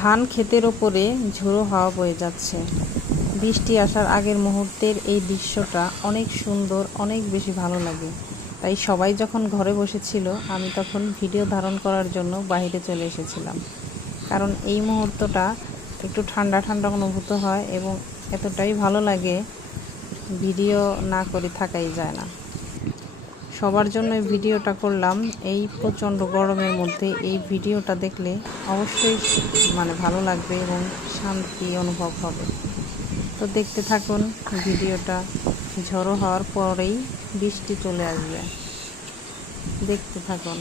ধান ক্ষেতের ওপরে ঝোড়ো হাওয়া বয়ে যাচ্ছে। বৃষ্টি আসার আগের মুহূর্তের এই দৃশ্যটা অনেক সুন্দর, অনেক বেশি ভালো লাগে। তাই সবাই যখন ঘরে বসেছিল, আমি তখন ভিডিও ধারণ করার জন্য বাইরে চলে এসেছিলাম। কারণ এই মুহূর্তটা একটু ঠান্ডা ঠান্ডা অনুভূত হয় এবং এতটাই ভালো লাগে, ভিডিও না করে থাকাই যায় না। সবার জন্য ভিডিওটা করলাম। এই প্রচণ্ড গরমের মধ্যে এই ভিডিওটা দেখলে অবশ্যই ভালো লাগবে এবং শান্তি অনুভব হবে। তো দেখতে থাকুন ভিডিওটা। ঝড়ো হওয়ার পরেই বৃষ্টি চলে আসবে, দেখতে থাকুন।